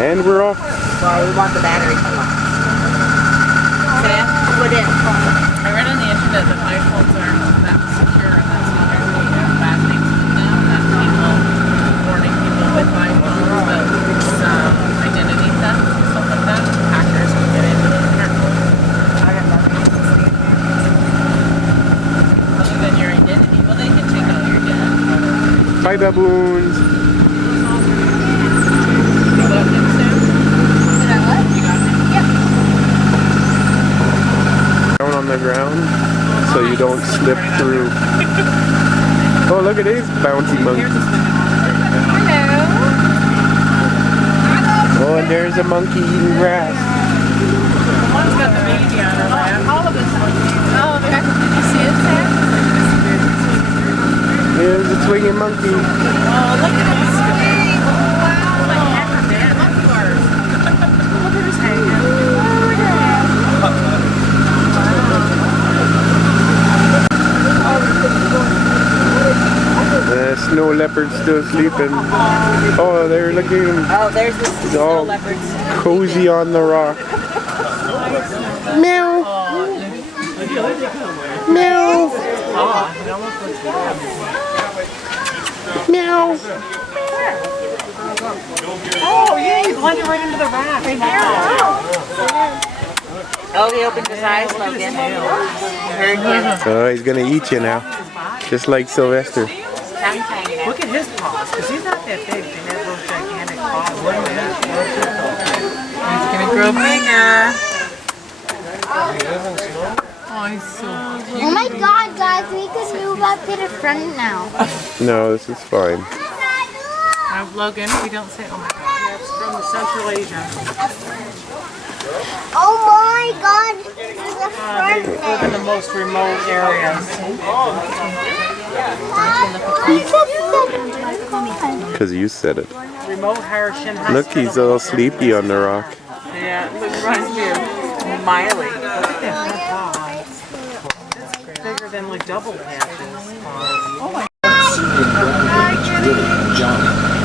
And we're off. Well, we want the battery to come. Sam, put it. I read on the internet that iPhones aren't that secure and that's how we have bad things with them. That people warning people with iPhones that it's identity theft or something like that. Hackers can get into them. I got nothing to say. Other than your identity, well, they can take out your data. Bye, baboons. You got him, Sam? Did I what? You got him? Yep. Down on the ground so you don't slip through. Oh, look at these bouncy monkeys. Hello. Oh, and there's a monkey eating grass. One's got the baby on her lap. All of us have babies. Oh, did you see it, Sam? There's a swinging monkey. Oh, look at him swing. Wow. Like never been. Monkey bars. Look at his hanging. The snow leopard's still sleeping. Oh, they're looking Oh, there's the snow leopards. cozy on the rock. Meow. Meow. Meow. Oh, yeah, you blended right into the raft. Right there. Oh, he opened his eyes, Logan. Very good. Oh, he's gonna eat you now. Just like Sylvester. Look at his paws, because he's not that big to have those gigantic paws. He's going to grow bigger. Oh, he's so cute. Oh my god, guys, we can move up to the front now. No, this is fine. Logan, we don't say, oh my god, it's from Central Asia. Oh my god, there's a front They live in the most remote areas. Because you said it. Remote Harshin Hospital. Look, he's all sleepy on the rock. Yeah, it reminds me of Miley. Look at that paw. It's bigger than like double patches. Oh my. Hi, Kitty.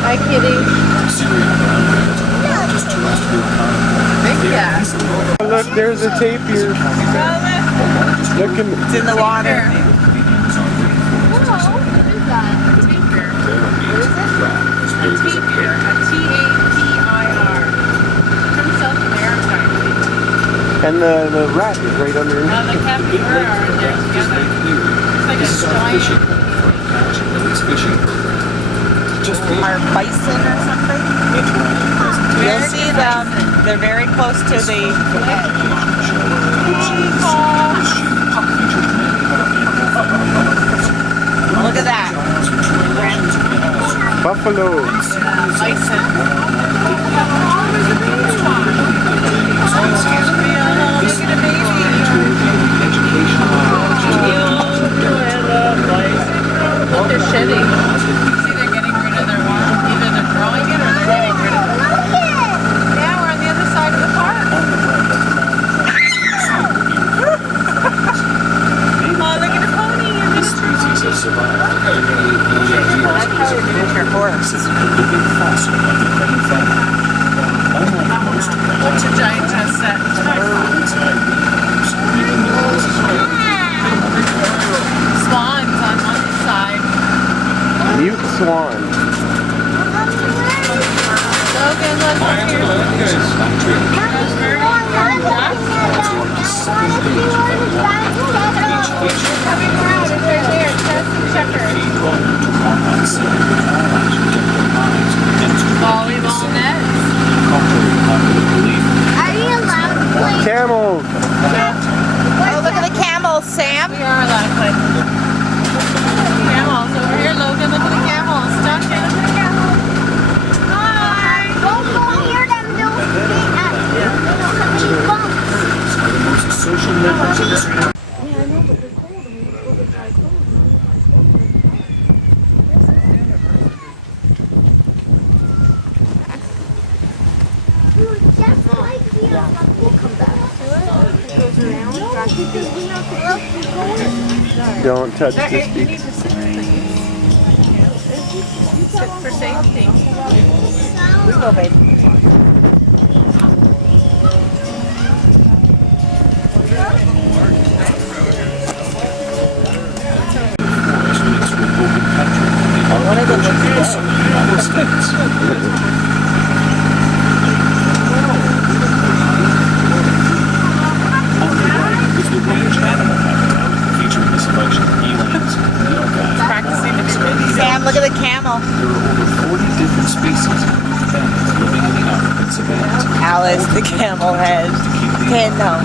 Hi, Kitty. Oh, look, there's a tapir. Look in It's in the water. A tapir. From South America. and the rat is right underneath. The capybara are in there together. It's like a giant. Our bison or something? You'll see them. They're very close to the edge. Look at that. Buffalo. Bison. Look at a baby. Look, they're shedding. See, they're getting rid of their water. Either they're growing it or they're getting rid of it. Yeah, we're on the other side of the park. Oh, look at the pony in the street. That's how we miniature horse. What's a giant test set? Swans on one side. Mute swan. Logan, look coming around, it's right there. Test and checkers. Volleyball nets. Are you allowed to play? Camel. Oh, look at the camels, Sam. We are allowed to play. Camels over here, Logan. Look at the camels. Down here, look at the camels. Hi. Don't go near them, don't get up. Just like the we'll come back to it. It goes around. Don't touch the You speak. need to sit, please. Sit for safety. We go, baby. Alice, the camel has 10 no.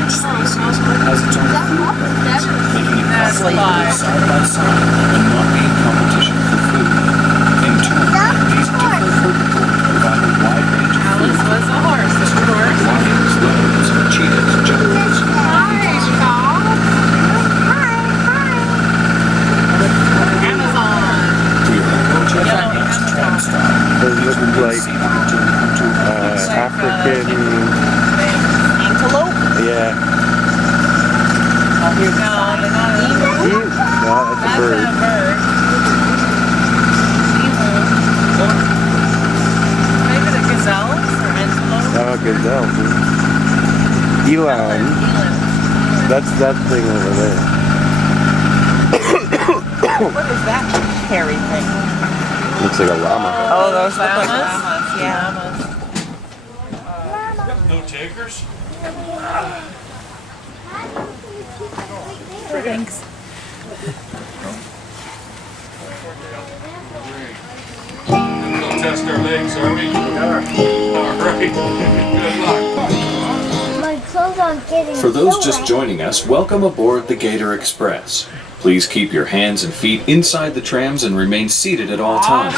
Each species has its own food patterns, making it That's possible to why. live side by side and not be in competition for food. In turn, these different herbivores provide a wide range of Alice food. was a horse, of course. Lions, leopards, cheetahs, jaguars. Amazon. We are approaching Yellow the next Amazon. tram stop. Those look like African. Antelope? Yeah. No, they're not. No, that's a That's bird. a bird. Emu. Maybe the gazelles or antelope. Oh, gazelle. Eland. Eland. That's that thing over there. What is that hairy thing? Looks like a llama. Oh, those look like Llamas? llamas. Yeah. Llamas. No takers? Thanks. We'll test our legs, are we? All right. Good luck. My clothes aren't getting For those so just wet. joining us, welcome aboard the Gator Express. Please keep your hands and feet inside the trams and remain seated at all times.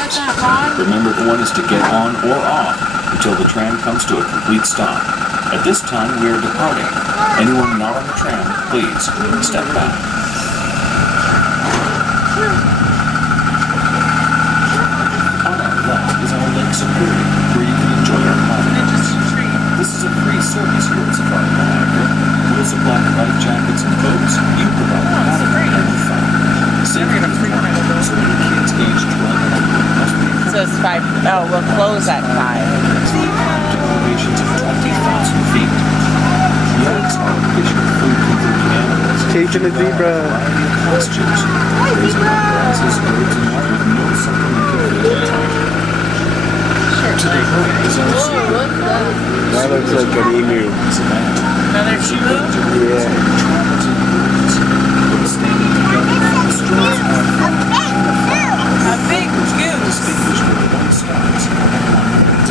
Remember, one is to get on or off until the tram comes to a complete stop. At this time, we are departing. Anyone not on the tram, please step back. On our left is our Lake Superior, where you can enjoy our private Interesting tree. This is a free service here at Safari Niagara. We'll supply the life jackets and boats. You provide the paddle and the fun. Save your so any kids aged 12 and older must be So it's 5. Oh, we'll close at 5. to elevations of 20,000 feet. Yaks are efficient food-consuming animals. Chasing a zebra. Pastures. Grazing on grasses, herbs, and water with no supplemental feed. To the right is our zebra. That looks like an emu. Savannah. Another emu? Yeah. Travels in groups. But standing together, the straws are A big goose. distinguished with one stars.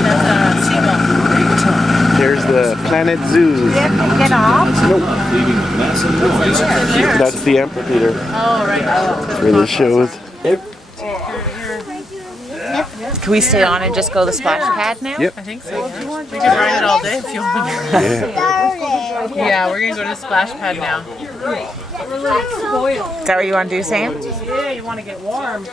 That's a seagull. Great time. There's the Planet Zoo. Get off? Leaving a massive noise. There. That's the amphitheater Oh, right. where the shows. Can we stay on and just go to the splash pad now? Yep. I think so. Yeah. We could ride it all day if you want. Yeah. Yeah, we're gonna go to the splash pad now. Is that what you want to do, Sam? Yeah, you want to get warm.